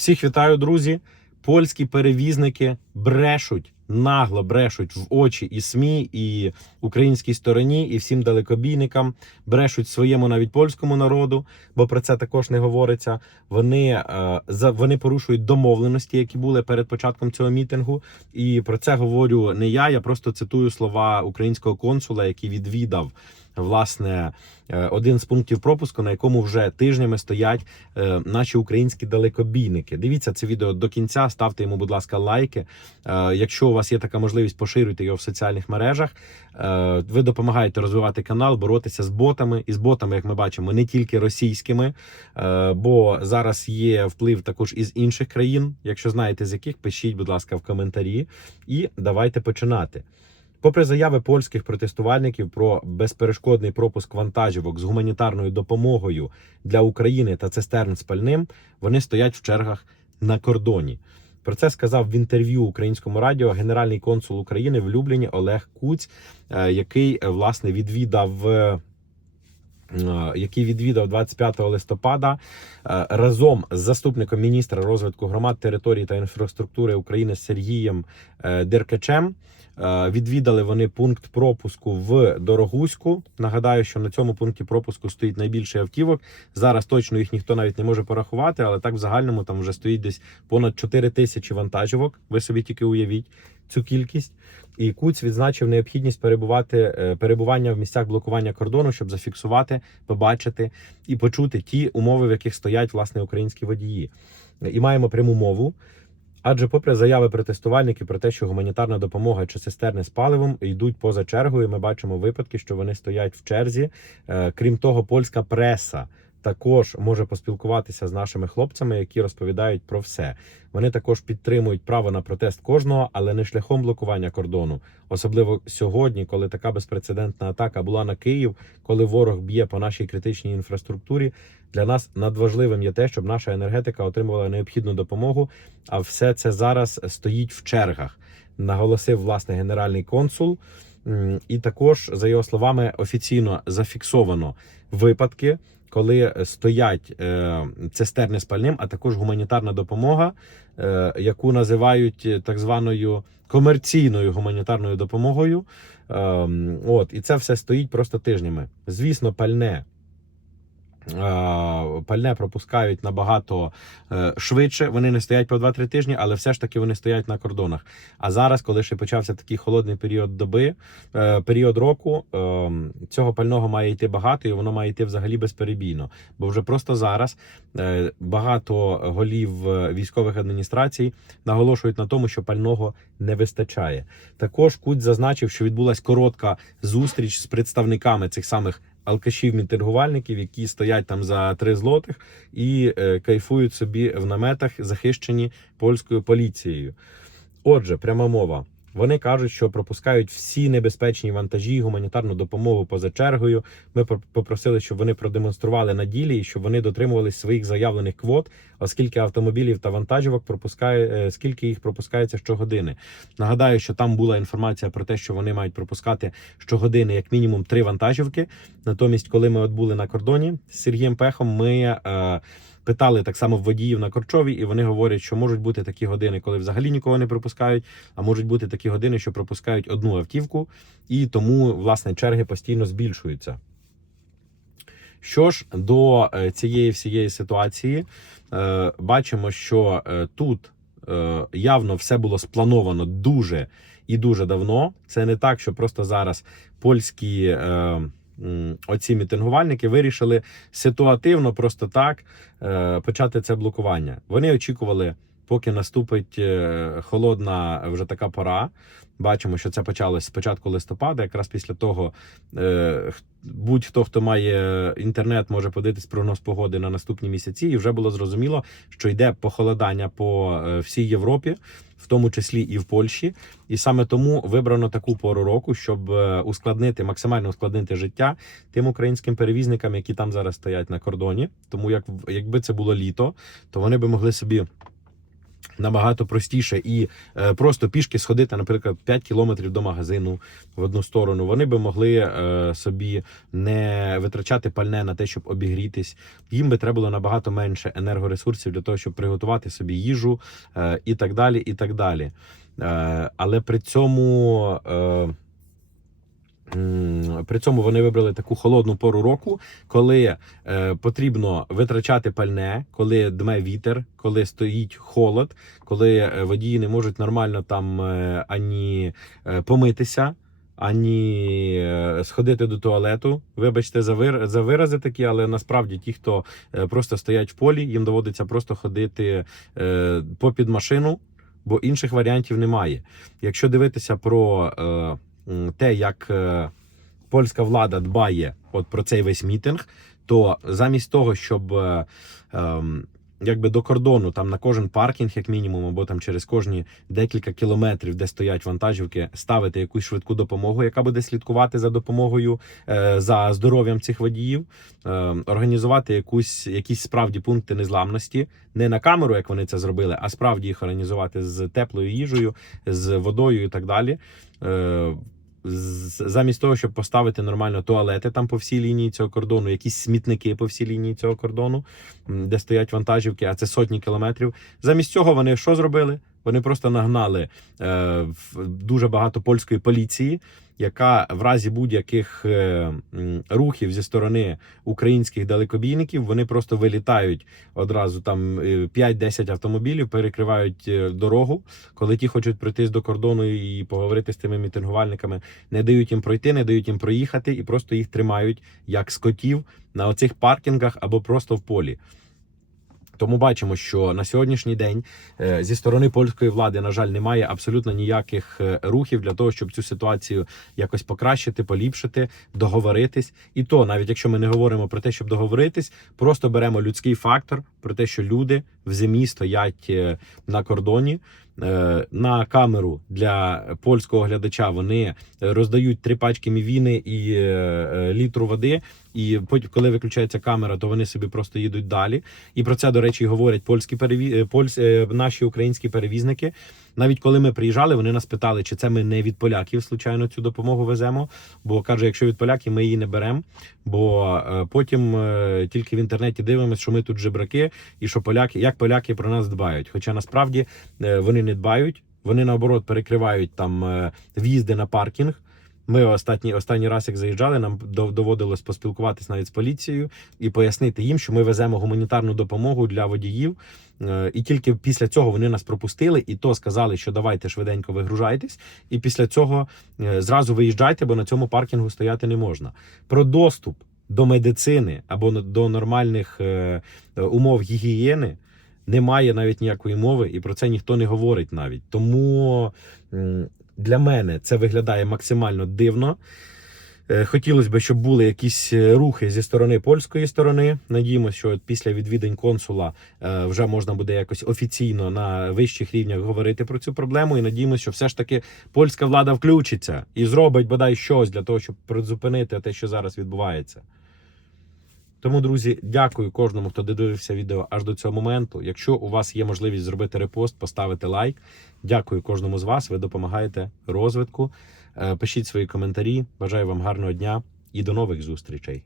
Всіх вітаю, друзі. Польські перевізники брешуть, нагло брешуть в очі і СМІ, і українській стороні, і всім далекобійникам, брешуть своєму навіть польському народу, бо про це також не говориться. Вони, е, за, вони порушують домовленості, які були перед початком цього мітингу. І про це говорю не я. Я просто цитую слова українського консула, який відвідав власне е, один з пунктів пропуску, на якому вже тижнями стоять е, наші українські далекобійники. Дивіться це відео до кінця. Ставте йому, будь ласка, лайки. Якщо у вас є така можливість, поширюйте його в соціальних мережах. Е, Ви допомагаєте розвивати канал, боротися з ботами і з ботами, як ми бачимо, не тільки російськими, е, бо зараз є вплив також із інших країн. Якщо знаєте з яких, пишіть, будь ласка, в коментарі, і давайте починати. Попри заяви польських протестувальників про безперешкодний пропуск вантажівок з гуманітарною допомогою для України та цистерн з пальним, вони стоять в чергах на кордоні. Про це сказав в інтерв'ю українському радіо генеральний консул України в Любліні Олег Куць, е, який е, власне відвідав. е, Який відвідав 25 листопада разом з заступником міністра розвитку громад, території та інфраструктури України Сергієм Деркачем. Е, Відвідали вони пункт пропуску в Дорогуську. Нагадаю, що на цьому пункті пропуску стоїть найбільше автівок. Зараз точно їх ніхто навіть не може порахувати, але так в загальному там вже стоїть десь понад 4 тисячі вантажівок. Ви собі тільки уявіть цю кількість. І Куць відзначив необхідність перебувати е, перебування в місцях блокування кордону, щоб зафіксувати, побачити і почути ті умови, в яких стоять власне українські водії. І маємо пряму мову. Адже, попри заяви протестувальників про те, що гуманітарна допомога чи цистерни з паливом йдуть поза чергою, ми бачимо випадки, що вони стоять в черзі. Е, Крім того, польська преса також може поспілкуватися з нашими хлопцями, які розповідають про все. Вони також підтримують право на протест кожного, але не шляхом блокування кордону. Особливо сьогодні, коли така безпрецедентна атака була на Київ, коли ворог б'є по нашій критичній інфраструктурі. Для нас надважливим є те, щоб наша енергетика отримувала необхідну допомогу. А все це зараз стоїть в чергах, наголосив власне генеральний консул. І також, за його словами, офіційно зафіксовано випадки, коли стоять е, цистерни з пальним, а також гуманітарна допомога, е, яку називають е, так званою комерційною гуманітарною допомогою. Ем, От, і це все стоїть просто тижнями. Звісно, пальне. Е, Пальне пропускають набагато е, швидше. Вони не стоять по 2-3 тижні, але все ж таки вони стоять на кордонах. А зараз, коли ще почався такий холодний період доби, е, період року, цього пального має йти багато, і воно має йти взагалі безперебійно. Бо вже просто зараз багато голів військових адміністрацій наголошують на тому, що пального не вистачає. Також Куть зазначив, що відбулася коротка зустріч з представниками цих самих. Алкашів-мітингувальників, які стоять там за три злотих і е, кайфують собі в наметах, захищені польською поліцією. Отже, пряма мова. Вони кажуть, що пропускають всі небезпечні вантажі, гуманітарну допомогу поза чергою. Ми пр- попросили, щоб вони продемонстрували на ділі і щоб вони дотримувались своїх заявлених квот, оскільки автомобілів та вантажівок пропускає, е, скільки їх пропускається щогодини. Нагадаю, що там була інформація про те, що вони мають пропускати щогодини як мінімум три вантажівки. Натомість, коли ми от були на кордоні з Сергієм Пехом, ми. Е, Питали так само водіїв на Корчові, і вони говорять, що можуть бути такі години, коли взагалі нікого не пропускають, а можуть бути такі години, що пропускають одну автівку, і тому власне черги постійно збільшуються. Що ж до е, цієї всієї ситуації, е, бачимо, що е, тут явно все було сплановано дуже і дуже давно. Це не так, що просто зараз польські. Оці мітингувальники вирішили ситуативно, просто так е, почати це блокування. Вони очікували, поки наступить е, холодна вже така пора. Бачимо, що це почалось з початку листопада. Якраз після того е, будь-хто, хто має інтернет, може подивитись прогноз погоди на наступні місяці, і вже було зрозуміло, що йде похолодання по е, всій Європі, в тому числі і в Польщі. І саме тому вибрано таку пору року, щоб ускладнити максимально ускладнити життя тим українським перевізникам, які там зараз стоять на кордоні. Тому як якби це було літо, то вони би могли собі Набагато простіше і е, просто пішки сходити, наприклад, 5 кілометрів до магазину в одну сторону. Вони би могли е, собі не витрачати пальне на те, щоб обігрітись. Їм би треба було набагато менше енергоресурсів для того, щоб приготувати собі їжу е, і так далі. І так далі. Е, але при цьому. Е, При цьому вони вибрали таку холодну пору року, коли е, потрібно витрачати пальне, коли дме вітер, коли стоїть холод, коли е, водії не можуть нормально там е, ані е, помитися, ані е, сходити до туалету. Вибачте за вир... за вирази такі, але насправді ті, хто просто стоять в полі, їм доводиться просто ходити е, попід машину, бо інших варіантів немає. Якщо дивитися про е, те, як е, польська влада дбає от про цей весь мітинг, то замість того, щоб е, ем, якби до кордону, там на кожен паркінг, як мінімум, або там через кожні декілька кілометрів, де стоять вантажівки, ставити якусь швидку допомогу, яка буде слідкувати за допомогою е, за здоров'ям цих водіїв, е, організувати якусь якісь справді пункти незламності, не на камеру, як вони це зробили, а справді їх організувати з теплою їжею, з водою і так далі. Замість того, щоб поставити нормально туалети там по всій лінії цього кордону, якісь смітники по всій лінії цього кордону, де стоять вантажівки, а це сотні кілометрів. Замість цього вони що зробили? Вони просто нагнали е, дуже багато польської поліції, яка в разі будь-яких е, рухів зі сторони українських далекобійників вони просто вилітають одразу там е, 5-10 автомобілів, перекривають е, дорогу, коли ті хочуть прийти до кордону і поговорити з тими мітингувальниками, не дають їм пройти, не дають їм проїхати, і просто їх тримають як скотів на оцих паркінгах або просто в полі. Тому бачимо, що на сьогоднішній день е, зі сторони польської влади, на жаль, немає абсолютно ніяких е, рухів для того, щоб цю ситуацію якось покращити, поліпшити, договоритись. І то, навіть якщо ми не говоримо про те, щоб договоритись, просто беремо людський фактор про те, що люди в зимі стоять е, на кордоні. На камеру для польського глядача вони роздають три пачки мівіни і літру води. І потім, коли виключається камера, то вони собі просто їдуть далі. І про це, до речі, говорять польські переві... е, польсь... е, наші українські перевізники. Навіть коли ми приїжджали, вони нас питали, чи це ми не від поляків случайно цю допомогу веземо. Бо каже, якщо від поляків, ми її не беремо. Бо е, потім тільки в інтернеті дивимося, що ми тут жебраки, і що поляки, як поляки про нас дбають. Хоча насправді вони не дбають, вони наоборот перекривають там в'їзди на паркінг. Ми останній останній раз, як заїжджали, нам доводилось поспілкуватись навіть з поліцією і пояснити їм, що ми веземо гуманітарну допомогу для водіїв. Е, І тільки після цього вони нас пропустили, і то сказали, що давайте швиденько вигружайтесь. І після цього е, зразу виїжджайте, бо на цьому паркінгу стояти не можна. Про доступ до медицини або до нормальних е, умов гігієни немає навіть ніякої мови, і про це ніхто не говорить навіть. Тому для мене це виглядає максимально дивно. Е, Хотілося б, щоб були якісь е, рухи зі сторони польської сторони. Надіємося, що після відвідань консула е, вже можна буде якось офіційно на вищих рівнях говорити про цю проблему. І надіємося, що все ж таки польська влада включиться і зробить бодай щось для того, щоб призупинити те, що зараз відбувається. Тому, друзі, дякую кожному, хто додивився відео аж до цього моменту. Якщо у вас є можливість зробити репост, поставити лайк. Дякую кожному з вас. Ви допомагаєте розвитку. Е, Пишіть свої коментарі. Бажаю вам гарного дня і до нових зустрічей.